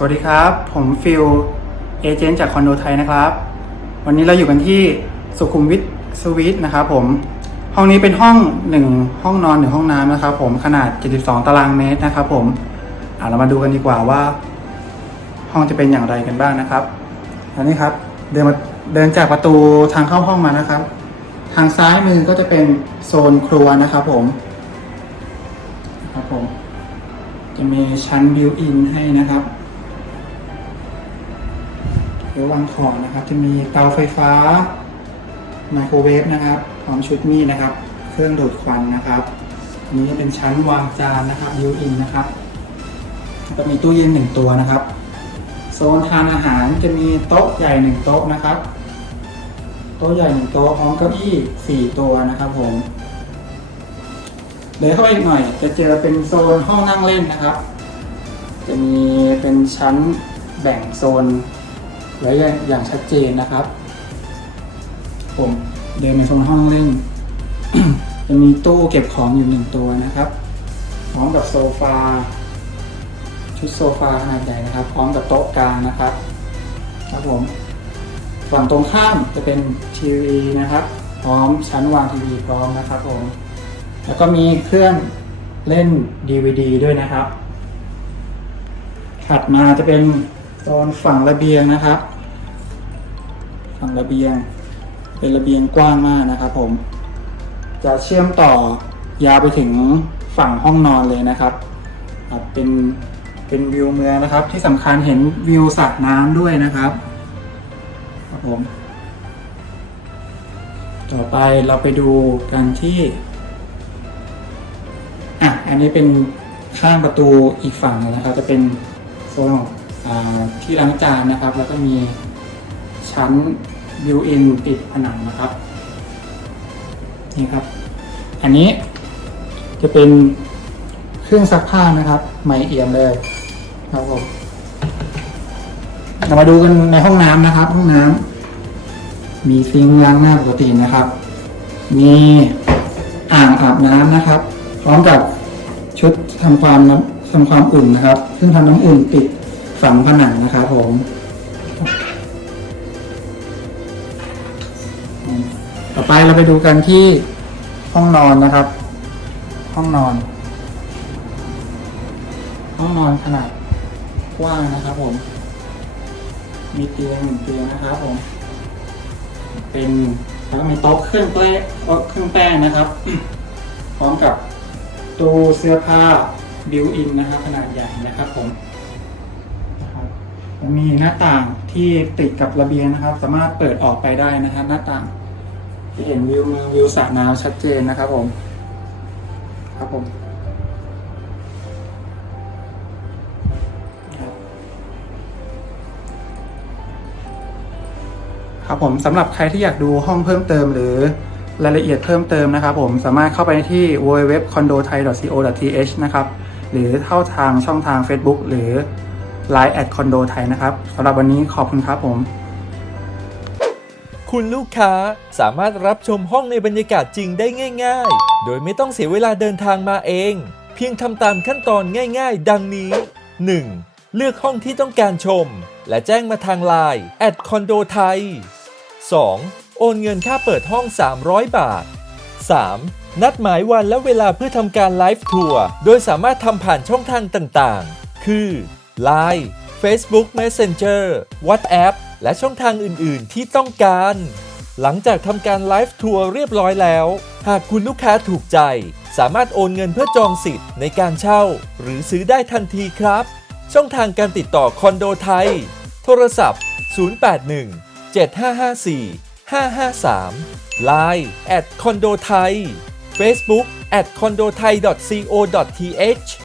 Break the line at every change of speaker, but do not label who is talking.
สวัสดีครับ ผมฟิลเอเจนต์จากคอนโดไทยนะครับ วันนี้เราอยู่กันที่สุขุมวิทสวีทนะครับผม ห้องนี้เป็นห้อง1ห้องนอนหนึ่งห้องน้ำนะครับผมขนาด 72 ตารางเมตรนะครับผมอะเรามาดูกันดีกว่าว่า ห้องจะเป็นอย่างไรกันบ้างนะครับ อันนี้ครับเดินมาเดินจากประตูทางเข้าห้องมานะครับ ทางซ้ายมือก็จะเป็นโซนครัวนะครับผมนะครับผม จะมีชั้นบิวอินให้นะครับ รือวางของนะครับ จะมีเตาไฟฟ้าไมโครเวฟนะครับพร้อมชุดมีดนะครับ เครื่องดูดควันนะครับอันนี้เป็นชั้นวางจานนะครับบิวอินนะครับแล้วก็มีตู้เย็นหนึ่งตัวนะครับ โซนทานอาหารจะมีโต๊ะใหญ่หนึ่งโต๊ะนะครับ โต๊ะใหญ่หนึ่งโต๊ะพร้อมเก้าอี้สี่ตัวนะครับผมเดินเข้าไปอีกหน่อย จะเจอเป็นโซนห้องนั่งเล่นนะครับ จะมีเป็นชั้นแบ่งโซน ไว้อย่างชัดเจนนะครับ ผมเดินไปโซนห้องเล่นจะมีตู้เก็บของอยู่หนึ่งตัวนะครับ พร้อมกับโซฟา ชุดโซฟาขนาดใหญ่นะครับ พร้อมกับโต๊ะกลางนะครับ ครับผมฝั่งตรงข้ามจะเป็นทีวีนะครับ พร้อมชั้นวางทีวีพร้อมนะครับผมแล้วก็มีเครื่องเล่น DVD ด้วยนะครับ ถัดมาจะเป็น โซนฝั่งระเบียงนะครับ ฝั่งระเบียง เป็นระเบียงกว้างมากนะครับ ผม จะเชื่อมต่อยาวไปถึงฝั่งห้องนอนเลยนะครับครับเป็นเป็นวิวเมืองนะครับ ที่สำคัญเห็นวิวสระน้ำด้วยนะครับครับผม ต่อไปเราไปดูกันที่อะอันนี้เป็นข้างประตูอีกฝั่งนะครับ จะเป็นโซนของ ที่ล้างจานนะครับ แล้วก็มีชั้นบิวอินติดผนังนะครับนี่ครับ อันนี้จะเป็นเครื่องซักผ้านะครับใหม่เอี่ยมเลยครับผมเรามาดูกันในห้องน้ำนะครับ ห้องน้ำมีซิงค์ล้างหน้าปกตินะครับ มีอ่างอาบน้ำนะครับ พร้อมกับชุดทำความทำความอุ่นนะครับซึ่งทำน้ำอุ่นติด ฝังผนังนะครับผมต่อไปเราไปดูกันที่ห้องนอนนะครับ ห้องนอน ห้องนอนขนาดกว้างนะครับผม มีเตียงหนึ่งเตียงนะครับผม เป็นแล้วก็มีโต๊ะเครื่องแป้งเครื่องแป้งนะครับ พร้อมกับตู้เสื้อผ้าบิวอินนะครับขนาดใหญ่นะครับผม มีหน้าต่างที่ติดกับระเบียงนะครับ สามารถเปิดออกไปได้นะครับ หน้าต่างจะเห็นวิวเมืองวิวสระน้ำชัดเจนนะครับผมครับผมครับผมสำหรับใครที่อยากดูห้องเพิ่มเติมหรือรายละเอียดเพิ่มเติมนะครับผมสามารถเข้าไปที่ www.condothai.co.th นะครับ หรือเข้าทางช่องทาง Facebook หรือ Line at condo thai นะครับสำหรับวันนี้ขอบคุณครับผม
คุณลูกค้าสามารถรับชมห้องในบรรยากาศจริงได้ง่าย ๆ โดยไม่ต้องเสียเวลาเดินทางมาเอง เพียงทำตามขั้นตอนง่าย ๆ ดังนี้ 1. เลือกห้องที่ต้องการชม และแจ้งมาทางไลน์แอดคอนโดไทย 2. โอนเงินค่าเปิดห้อง 300 บาท 3. นัดหมายวันและเวลาเพื่อทำการไลฟ์ทัวร์ โดยสามารถทำผ่านช่องทางต่างๆ คือ Line Facebook Messenger WhatsApp และช่องทางอื่น ๆ ที่ต้องการ หลังจากทำการไลฟ์ทัวร์เรียบร้อยแล้ว หากคุณลูกค้าถูกใจ สามารถโอนเงินเพื่อจองสิทธิ์ในการเช่า หรือซื้อได้ทันทีครับ ช่องทางการติดต่อคอนโดไทย โทรศัพท์ 081 7554 553 Line at คอนโดไทย Facebook at condothai.co.th